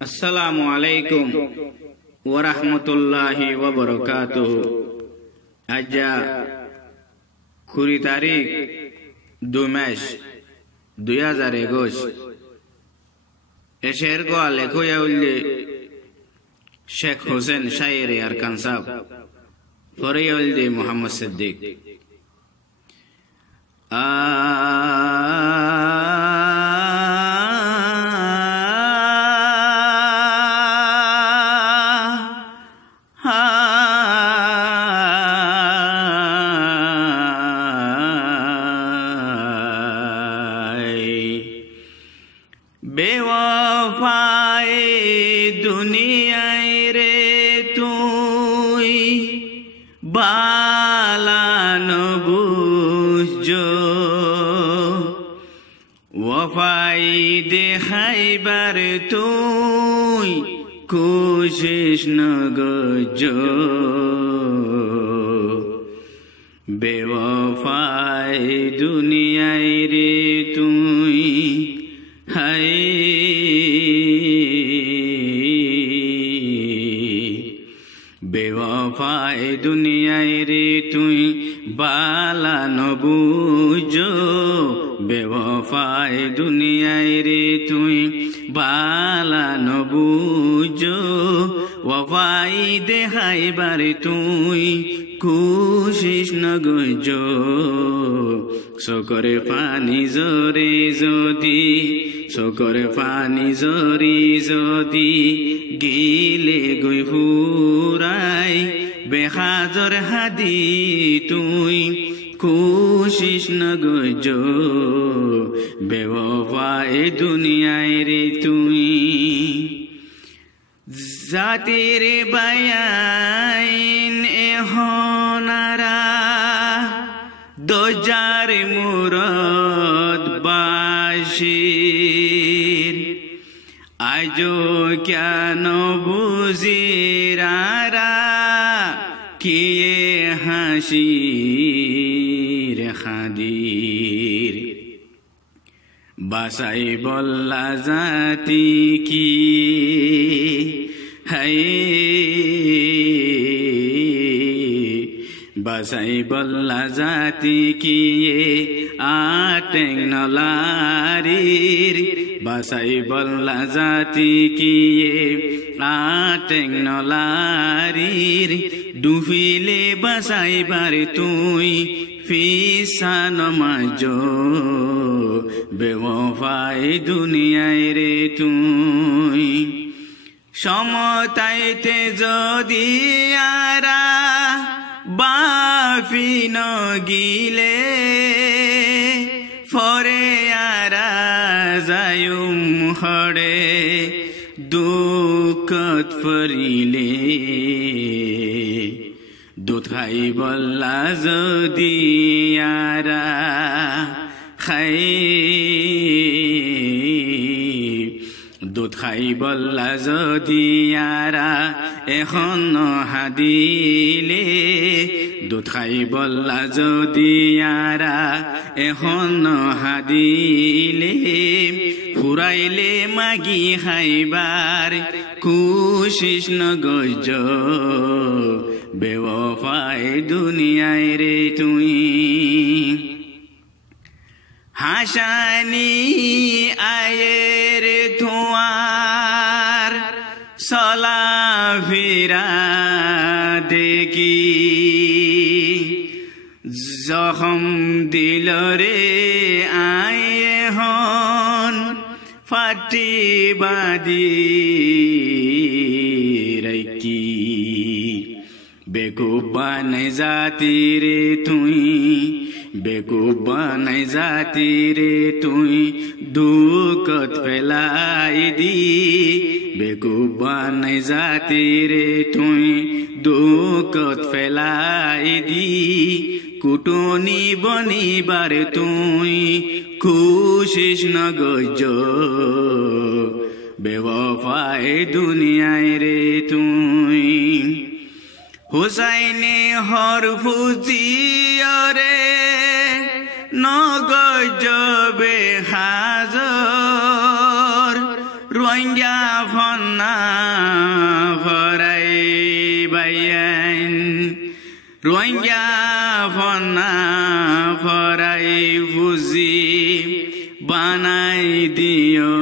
আসসালামু আলাইকুম ওয়া রাহমাতুল্লাহি ওয়া বারাকাতুহু। আজ 20 তারিখ 2 মাস 2021। এশের গোয়া লেখয়া উল্লে শেখ হোসেন শায়েরে আরকান সাহেব পরে উল্লে মোহাম্মদ সিদ্দিক। বেওয়াফায়ে দুনিয়ায় রে তুই বালানো বুঝো, ওয়াফাই দেখাইবার তুই কোশিশ ন গজো। বেওয়াফায়ে দুনিয়ায় রে তুই হাই বেওয়াফায়ে দুনিয়ায় রে তুই বালানো বুঝো, বেওয়াফায়ে দুনিয়ায় রে তুই বালানো বুঝো, ওয়াফাই দেখাইবার তুই কোশিশ ন গজো। সকরে পানি জরে যদি, সকরে পানি জরি যদি গিলে গই ফুরাই, বেহাজর হাদি তুই কোশিশ ন গজো। বেওয়াফায়ে দুনিয়ায় রে তুই জাতির বায়াইন এহনারা দোজার মুরদ বাশির, আজো কেন বুঝিরারা কিয়ে হাসির খাদির। বাসাই বল্লা জাতি কি হাই, বাসাই বল্লা জাতি কি আটেং নলারির, বাসাই বল্লা জাতি কি আটেং নলারির, ডুবিলে বাসাইবার তুই ফিসান মাজো। বেওয়াফায়ে দুনিয়ায় রে তুই সমতাইতে যদি আরা বাফি ন গিলে, ফরে আরা যায়ুম হরে দুঃখত ফরিলে। দুধ খাই বল্লা যদি আরা খাই, দুধ খাই বল্লা যদি আরা এখন হাদিলে, দুধ খাই বল্লা যদি আরা এখন হাদিলে, ফুরাইলে মাগি খাইবার কোশিশ ন গজো। বেওয়াফায়ে দুনিয়ায় রে তুই হাসানি আয়ের ধোঁয়ার চলা ফিরা দেখি, জখম দিল রে আয়ে হন ফাটি বাদি রাইকি। বেকুব বানাই জাতি রে তুই, বেকুব বানাই জাতি রে তুই দুঃখত ফেলাই দি, বেকুব বানাই জাতি রে তুই দুঃখত ফেলাই দি, কুটনি বনিবার তুই কোশিশ ন গজো। বেওয়াফায়ে দুনিয়ায় রে তুই হুসাইনে হর ফুজিয়রে নগজবে হাজর, রোহিঙ্গা ফন্না ফরাই বাইয়ান রোহিঙ্গা ফন্না ফরাই ফুজি বানাই দিও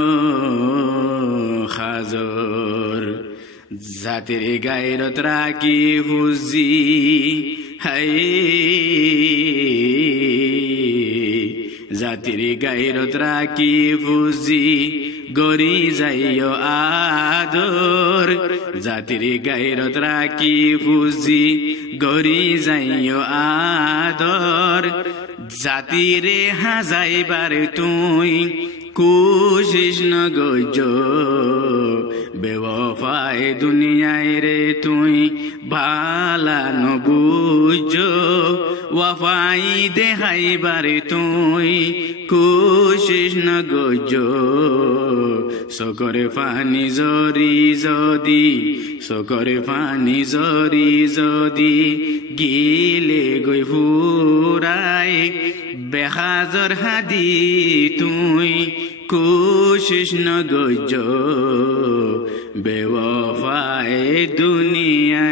হাজর জাতির গায়রত রাখি ফুজি হাই জাতির গায়রত রাখি ফুজি গরি যাইও আদর জাতির গায়রত রাখি ফুজি গরি যাইও আদর জাতিরে হাজাইবার তুই কোশিশ ন গজ বেওয়াফায়ে দুনিয়ায় রে তুই ভালা ন বুঝ ওয়াফাই দেখাইবার তুই কোশিশ ন গজ সকরে ফানি জরি যদি সকরে ফানি জরি যদি গিলে গই ফুরাই বেহাজর হাদি তুই কোশিশ ন গজ বেওয়াফায়ে দুনিয়া